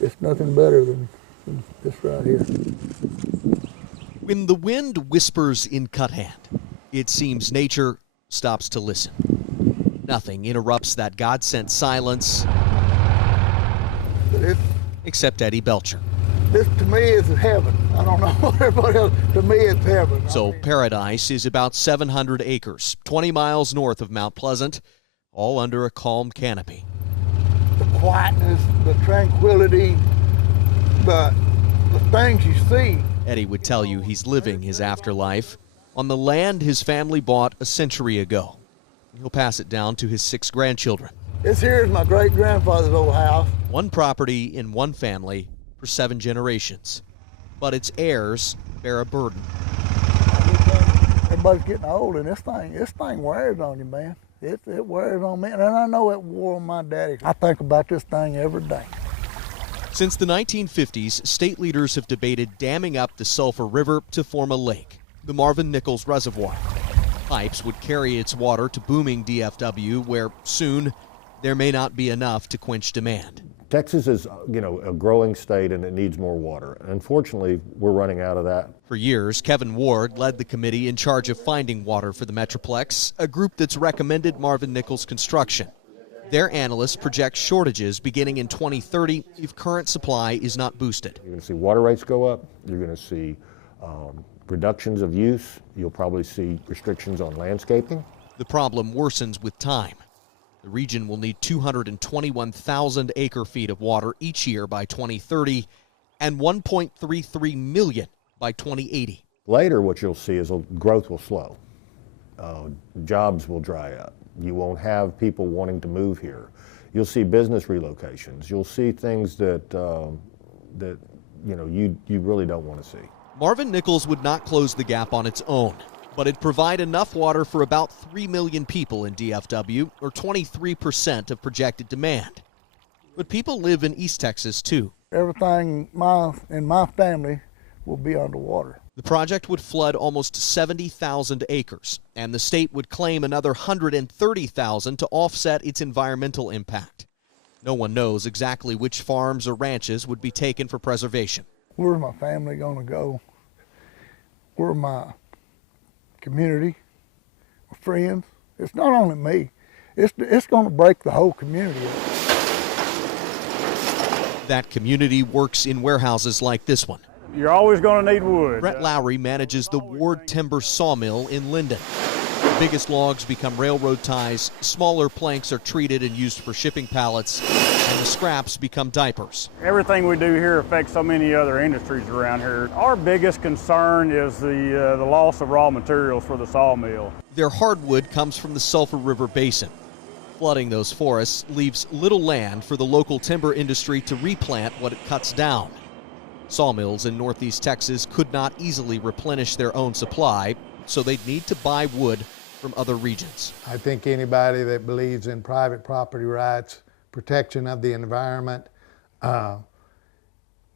It's nothing better than this right here. When the wind whispers in Cuthand, it seems nature stops to listen. Nothing interrupts that God-sent silence except Eddie Belcher. This to me is heaven. I don't know what everybody else, to me it's heaven. So Paradise is about 700 acres, 20 miles north of Mount Pleasant, all under a calm canopy. The quietness, the tranquility, the things you see. Eddie would tell you he's living his afterlife on the land his family bought a century ago. He'll pass it down to his 6 grandchildren. This here is my great-grandfather's old house. One property in one family for 7 generations. But its heirs bear a burden. Everybody's getting old, and this thing wears on you, man. It wears on me, and I know it wore on my daddy. I think about this thing every day. Since the 1950s, state leaders have debated damming up the Sulphur River to form a lake, the Marvin Nichols Reservoir. Pipes would carry its water to booming DFW, where soon there may not be enough to quench demand. Texas is, a growing state and it needs more water. Unfortunately, we're running out of that. For years, Kevin Ward led the committee in charge of finding water for the Metroplex, a group that's recommended Marvin Nichols construction. Their analysts project shortages beginning in 2030 if current supply is not boosted. You're going to see water rates go up. You're going to see reductions of use. You'll probably see restrictions on landscaping. The problem worsens with time. The region will need 221,000 acre-feet of water each year by 2030 and 1.33 million by 2080. Later, what you'll see is growth will slow. Jobs will dry up. You won't have people wanting to move here. You'll see business relocations. You'll see things that you really don't want to see. Marvin Nichols would not close the gap on its own, but it'd provide enough water for about 3 million people in DFW, or 23% of projected demand. But people live in East Texas, too. Everything in my family will be underwater. The project would flood almost 70,000 acres, and the state would claim another 130,000 to offset its environmental impact. No one knows exactly which farms or ranches would be taken for preservation. Where's my family going to go? Where's my community, my friends? It's not only me. It's going to break the whole community up. That community works in warehouses like this one. You're always going to need wood. Brett Lowry manages the Ward Timber Sawmill in Linden. The biggest logs become railroad ties, smaller planks are treated and used for shipping pallets, and the scraps become diapers. Everything we do here affects so many other industries around here. Our biggest concern is the loss of raw materials for the sawmill. Their hardwood comes from the Sulphur River Basin. Flooding those forests leaves little land for the local timber industry to replant what it cuts down. Sawmills in northeast Texas could not easily replenish their own supply, so they'd need to buy wood from other regions. I think anybody that believes in private property rights, protection of the environment, not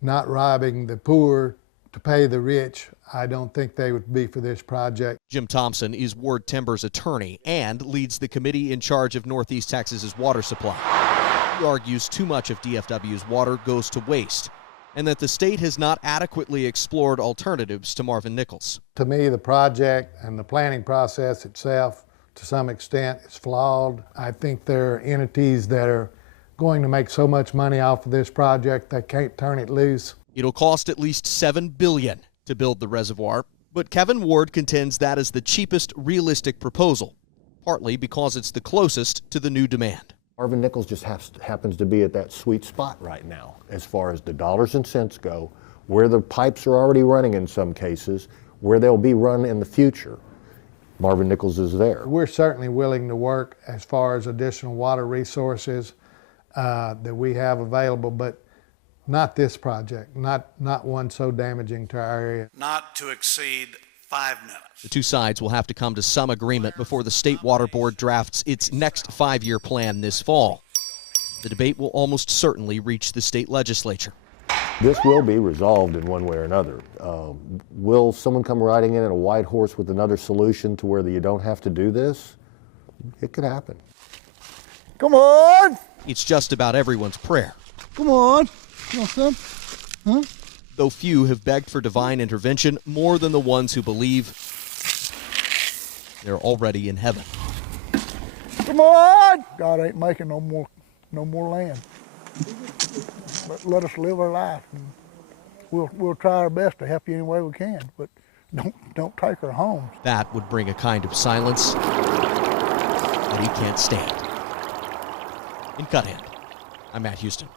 robbing the poor to pay the rich, I don't think they would be for this project. Jim Thompson is Ward Timber's attorney and leads the committee in charge of northeast Texas's water supply. He argues too much of DFW's water goes to waste, and that the state has not adequately explored alternatives to Marvin Nichols. To me, the project and the planning process itself, to some extent, is flawed. I think there are entities that are going to make so much money off of this project they can't turn it loose. It'll cost at least $7 billion to build the reservoir, but Kevin Ward contends that is the cheapest realistic proposal, partly because it's the closest to the new demand. Marvin Nichols just happens to be at that sweet spot right now as far as the dollars and cents go, where the pipes are already running in some cases, where they'll be run in the future. Marvin Nichols is there. We're certainly willing to work as far as additional water resources that we have available, but not this project, not one so damaging to our area. Not to exceed 5 minutes. The two sides will have to come to some agreement before the State Water Board drafts its next 5-year plan this fall. The debate will almost certainly reach the state legislature. This will be resolved in one way or another. Will someone come riding in a white horse with another solution to where you don't have to do this? It could happen. Come on! It's just about everyone's prayer. Come on! You want some? Huh? Though few have begged for divine intervention more than the ones who believe they're already in heaven. Come on! God ain't making no more land. But let us live our life. And we'll try our best to help you any way we can, but don't take our homes. That would bring a kind of silence that he can't stand. In Cuthand, I'm Matt Houston.